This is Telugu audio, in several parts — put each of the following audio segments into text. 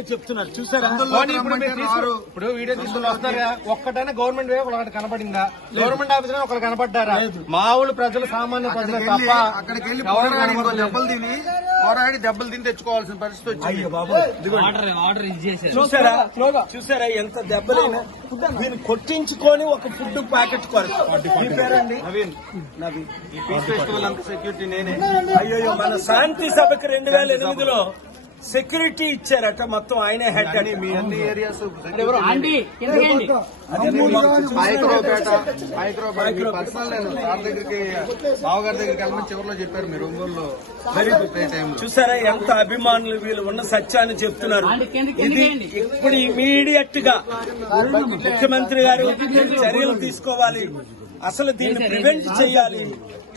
గా చెప్తున్నారు. చూసారా? ఇప్పుడు వీడియో తీసుకుని వస్తారా ఒక్కటైనా గవర్నమెంట్ వే ఒకటి కనపడిందా? గవర్నమెంట్ ఆఫీసర్ ఒకరు కనపడ్డారా? మామూలు ప్రజలు సామాన్య ప్రజలు తప్ప అక్కడికి వెళ్ళి. దెబ్బలు తిని పోరాడి దెబ్బలు తిని తెచ్చుకోవాల్సిన పరిస్థితి వచ్చింది. అయ్యో బాబు ఆర్డర్ ఆర్డర్ ఇచ్చేసారు చూసారా? చూసారా ఎంత దెబ్బలైనా? దీన్ని కొట్టించుకొని ఒక ఫుడ్ ప్యాకెట్ కొరకు మీ పేరండి? నవీన్. నవీన్. ఈ పీస్ ఫెస్టివల్ అంత సెక్యూరిటీ నేనే. అయ్యో మన శాంతి సభకి రెండు వేల ఎనిమిదిలో సెక్యూరిటీ ఇచ్చారట మొత్తం ఆయనే హెడ్ అని మీ అన్ని ఏరియాస్ మైక్రోపేట మైక్రోపేట మీ పర్సనల్ నేను సార్ దగ్గరికి బావగారి దగ్గరికి వెళ్ళమని చివరిలో చెప్పారు. మీరు ఒంగోలులో వెరీ గుడ్ డే టైం చూసారా ఎంత అభిమానులు వీళ్ళు ఉన్న సత్యాన్ని చెప్తున్నారు. ఇది. ఇప్పుడు ఇమీడియట్గా ముఖ్యమంత్రి గారు చర్యలు తీసుకోవాలి. అసలు దీన్ని ప్రివెంట్ చేయాలి.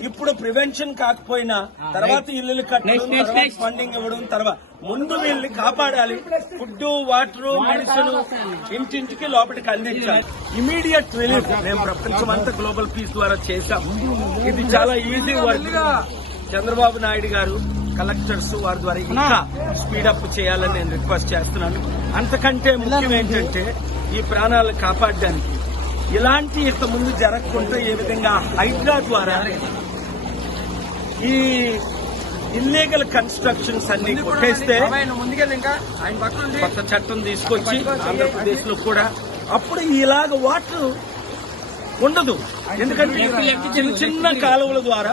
ఇప్పుడు ప్రివెన్షన్ కాకపోయినా తర్వాత ఇల్లు కట్టడం తర్వాత. ఫండింగ్ ఇవ్వడం తర్వాత ముందు వీళ్ళని కాపాడాలి. ఫుడ్ వాటర్ మెడిసిన్ ఇంటింటికి లోపలికి అందించాలి. ఇమీడియట్ రిలీఫ్ మేము ప్రపంచం అంతా గ్లోబల్ పీస్ ద్వారా చేశాం. ఇది చాలా ఈజీ వర్క్ చంద్రబాబు నాయుడు గారు కలెక్టర్స్ వారి ద్వారా ఇంకా స్పీడప్ చేయాలని నేను రిక్వెస్ట్ చేస్తున్నాను. అంతకంటే ముఖ్యం ఏంటంటే ఈ ప్రాణాలను కాపాడడానికి ఇలాంటి ఇంత ముందు జరగకుండా ఏ విధంగా హైడ్రా ద్వారా ఈ ఇల్లీగల్ కన్స్ట్రక్షన్స్ అన్ని కొట్టేస్తే కొత్త చట్టం తీసుకొచ్చి ఆంధ్రప్రదేశ్లో కూడా అప్పుడు ఇలాగ వాటర్ ఉండదు. ఎందుకంటే చిన్న చిన్న కాలువల ద్వారా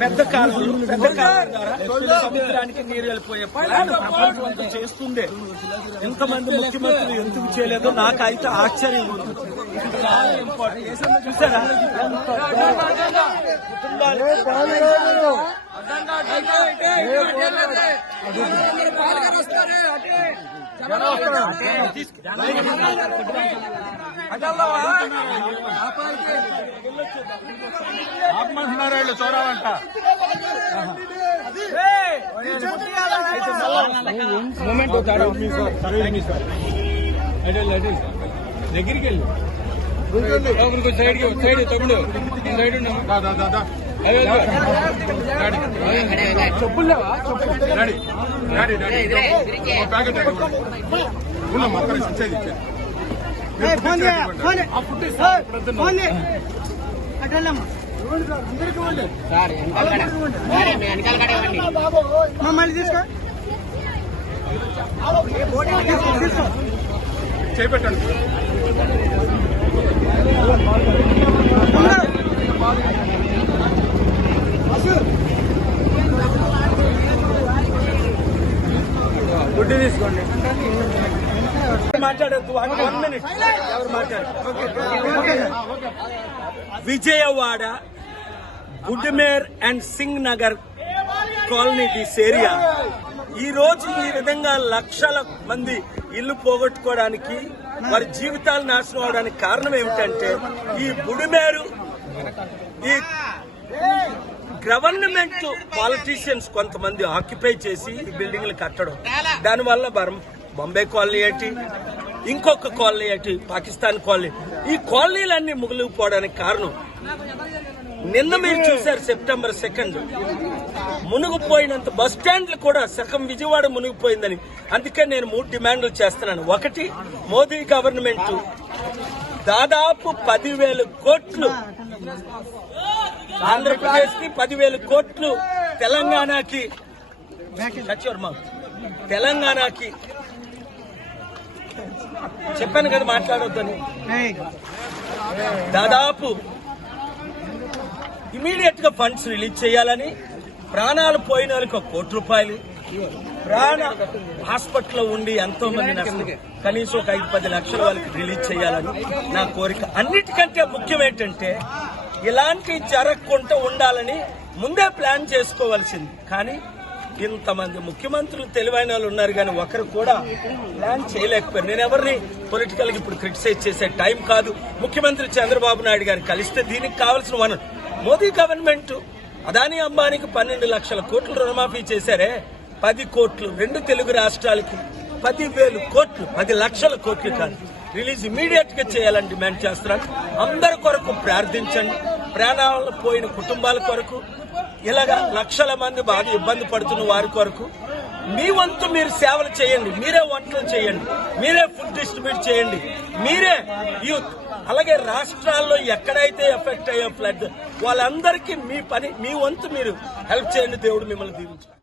పెద్ద కాలువలు పెద్ద కాలువల ద్వారా సముద్రానికి నీరు వెళ్ళిపోయే ప్రపంచం చేస్తుండే. ఎంతమంది ముఖ్యమంత్రులు ఎందుకు చేయలేదో నాకు అయితే ఆశ్చర్యం ఉంది చూసారా ఎంత కుటుంబాలు ఆత్మహత్యారాయుడు చోరావంట మూమెంట్ దగ్గరికి వెళ్ళి సైడ్ సైడ్ తమ్ముడు. సైడ్ ఇవ్వండి. మమ్మల్ని తీసుకో. చేపెట్టండి. గుడ్డి తీసుకోండి మాట్లాడద్దు వన్ మినిట్ ఎవరు మాట్లాడారు Vijayawada గుడ్మేర్ and Singh Nagar colony this area. ఈ రోజు ఈ విధంగా లక్షల మంది ఇల్లు పోగొట్టుకోవడానికి వారి జీవితాలు నాశనం అవడానికి కారణం ఏమిటంటే ఈ బుడిమేరు ఈ గవర్నమెంట్ పాలిటీషియన్స్ కొంతమంది ఆక్యుపై చేసి ఈ బిల్డింగ్లు కట్టడం. దానివల్ల బరం కాలనీ ఏంటి ఇంకొక కాలనీ ఏంటి పాకిస్తాన్ కాలనీ. ఈ కాలనీలన్నీ ముగిలిపోవడానికి కారణం నిన్న మీరు చూశారు సెప్టెంబర్ సెకండ్. మునిగిపోయినంత బస్ స్టాండ్లు కూడా సగం విజయవాడ మునిగిపోయిందని. అందుకే నేను మూడు డిమాండ్లు చేస్తున్నాను. ఒకటి మోదీ గవర్నమెంట్ దాదాపు పదివేల కోట్లు ఆంధ్రప్రదేశ్కి పదివేల కోట్లు తెలంగాణకి తెలంగాణకి చెప్పాను కదా మాట్లాడొద్దని. దాదాపు ఇమీడియట్గా ఫండ్స్ రిలీజ్ చేయాలని ప్రాణాలు పోయిన వాళ్ళకి ఒక కోటి రూపాయలు ప్రాణ హాస్పిటల్లో ఉండి ఎంతో మంది నష్టం. కనీసం ఒక ఐదు పది లక్షల వాళ్ళకి రిలీజ్ చేయాలని నా కోరిక. అన్నిటికంటే ముఖ్యం ఏంటంటే ఇలాంటి జరగకుండా ఉండాలని ముందే ప్లాన్ చేసుకోవాల్సింది. కానీ ఇంతమంది ముఖ్యమంత్రులు తెలివైన వాళ్ళు ఉన్నారు కానీ ఒకరు కూడా ప్లాన్ చేయలేకపోయారు. నేను ఎవరిని పొలిటికల్గా ఇప్పుడు క్రిటిసైజ్ చేసే టైం కాదు. ముఖ్యమంత్రి చంద్రబాబు నాయుడు గారు కలిస్తే దీనికి కావాల్సిన వనరు మోదీ గవర్నమెంట్ అదానీ అంబానీకి పన్నెండు లక్షల కోట్లు రుణమాఫీ చేశారే పది కోట్లు రెండు తెలుగు రాష్ట్రాలకి పది వేలు కోట్లు పది లక్షల కోట్లు కాదు. రిలీజ్ ఇమీడియట్గా చేయాలని డిమాండ్ చేస్తున్నాను అందరి కొరకు ప్రార్థించండి. ప్రాణాలు పోయిన కుటుంబాల కొరకు ఇలాగా లక్షల మంది బాగా ఇబ్బంది పడుతున్న వారి కొరకు మీ వంతు మీరు సేవలు చేయండి. మీరే వంటలు చేయండి. మీరే ఫుడ్ డిస్ట్రిబ్యూట్ చేయండి. మీరే యూత్ అలాగే రాష్ట్రాల్లో ఎక్కడైతే ఎఫెక్ట్ అయ్యే ఫ్లడ్ వాళ్ళందరికీ మీ పని మీ వంతు మీరు హెల్ప్ చేయండి దేవుడు మిమ్మల్ని దీవించారు